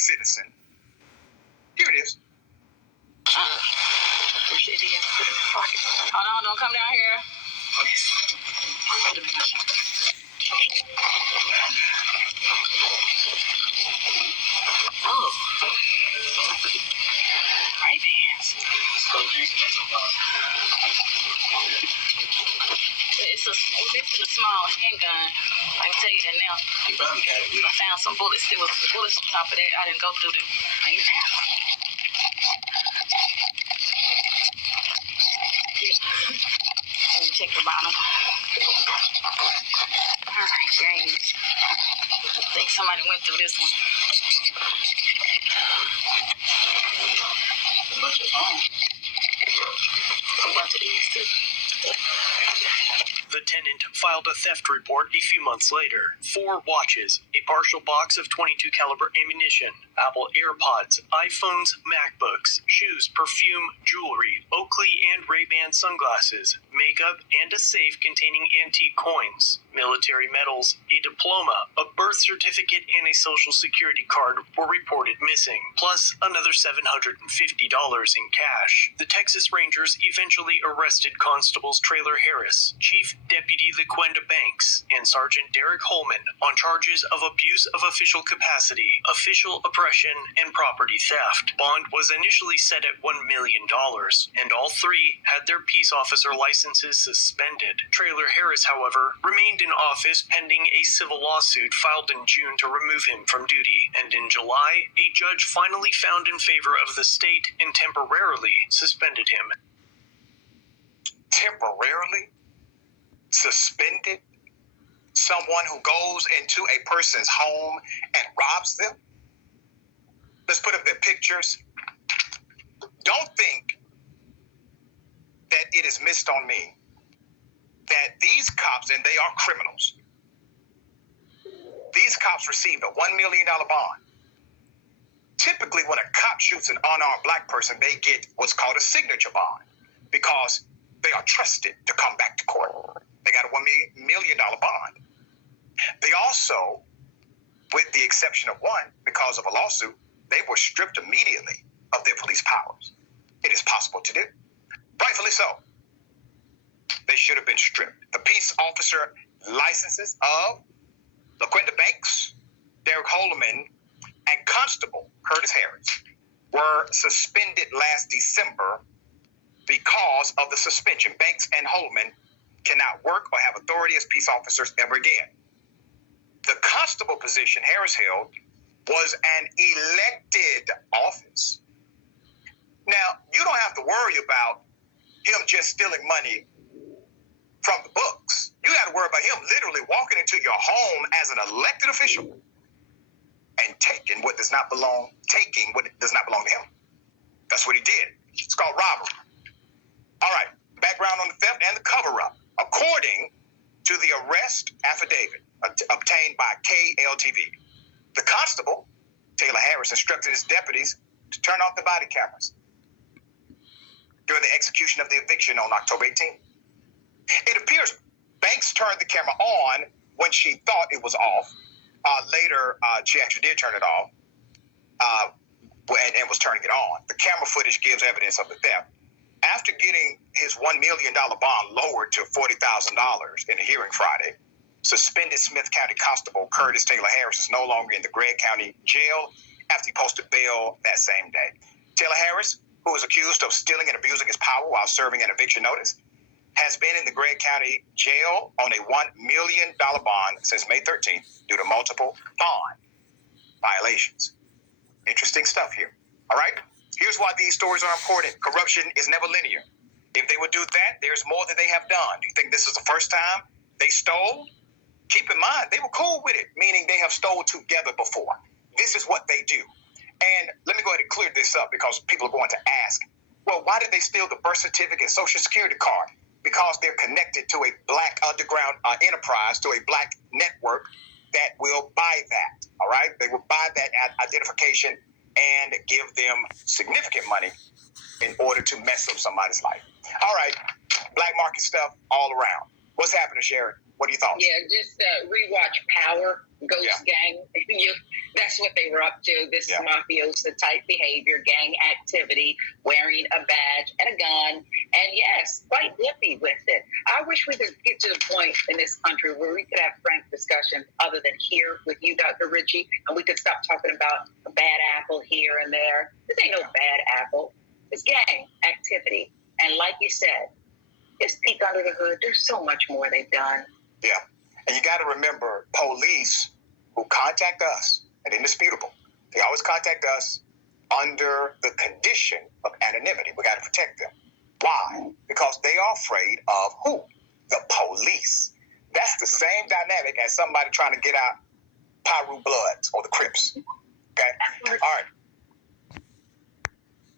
citizen. Here it is. Hold on, don't come down here. Oh. Ray-Bans. It's missing a small handgun. I can tell you that now. You probably got it. I found some bullets. There was some bullets on top of that. I didn't go through them. Let me check the bottom. All right, James. I think somebody went through this one. A bunch of these too. The tenant filed a theft report a few months later. 4 watches, a partial box of .22 caliber ammunition, Apple AirPods, iPhones, MacBooks, shoes, perfume, jewelry, Oakley and Ray-Ban sunglasses, makeup, and a safe containing antique coins. Military medals, a diploma, a birth certificate, and a social security card were reported missing, plus another $750 in cash. The Texas Rangers eventually arrested Constables Traylor Harris, Chief Deputy LaQuenda Banks, and Sergeant Derek Holman on charges of abuse of official capacity, official oppression, and property theft. Bond was initially set at $1 million, and all 3 had their peace officer licenses suspended. Traylor Harris, however, remained in office pending a civil lawsuit filed in June to remove him from duty, and in July, a judge finally found in favor of the state and temporarily suspended him. Temporarily suspended someone who goes into a person's home and robs them? Let's put up their pictures. Don't think that it is missed on me that these cops, and they are criminals, these cops received a $1 million bond. Typically, when a cop shoots an unarmed black person, they get what's called a signature bond because they are trusted to come back to court. They got a $1 million bond. They also, with the exception of one, because of a lawsuit, they were stripped immediately of their police powers. It is possible to do. Rightfully so. They should have been stripped. The peace officer licenses of LaQuenda Banks, Derek Holman, and Constable Curtis Harris were suspended last December because of the suspension. Banks and Holman cannot work or have authority as peace officers ever again. The constable position Harris held was an elected office. Now, you don't have to worry about him just stealing money from the books. You got to worry about him literally walking into your home as an elected official and taking what does not belong to him. That's what he did. It's called robbery. All right, background on the theft and the cover-up. According to the arrest affidavit obtained by KLTV, the constable, Taylor Harris, instructed his deputies to turn off the body cameras during the execution of the eviction on October 18th. It appears Banks turned the camera on when she thought it was off. Later, she actually did turn it off and was turning it on. The camera footage gives evidence of the theft. After getting his $1 million bond lowered to $40,000 in a hearing Friday, suspended Smith County Constable Curtis Taylor Harris is no longer in the Gregg County Jail after he posted bail that same day. Taylor Harris, who is accused of stealing and abusing his power while serving an eviction notice, has been in the Gregg County Jail on a $1 million bond since May 13th due to multiple bond violations. Interesting stuff here. All right? Here's why these stories are important. Corruption is never linear. If they would do that, there's more that they have done. Do you think this is the first time they stole? Keep in mind, they were cool with it, meaning they have stole together before. This is what they do. And let me go ahead and clear this up because people are going to ask, well, why did they steal the birth certificate and social security card? Because they're connected to a black underground enterprise, to a black network that will buy that, all right? They will buy that identification and give them significant money in order to mess up somebody's life. All right, black market stuff all around. What's happening, Sherry? What are your thoughts? Yeah, just rewatch Power, Ghost Gang. That's what they were up to. This Yeah. mafioso type behavior, gang activity, wearing a badge and a gun, and yes, quite nippy with it. I wish we could get to the point in this country where we could have frank discussions other than here with you, Dr. Ritchie, and we could stop talking about a bad apple here and there. This ain't no bad apple. It's gang activity. And like you said, just peek under the hood. There's so much more they've done. Yeah. And you got to remember, police who contact us, and indisputable, they always contact us under the condition of anonymity. We got to protect them. Why? Because they are afraid of who? The police. That's the same dynamic as somebody trying to get out Piru Bloods or the Crips. Okay? All right.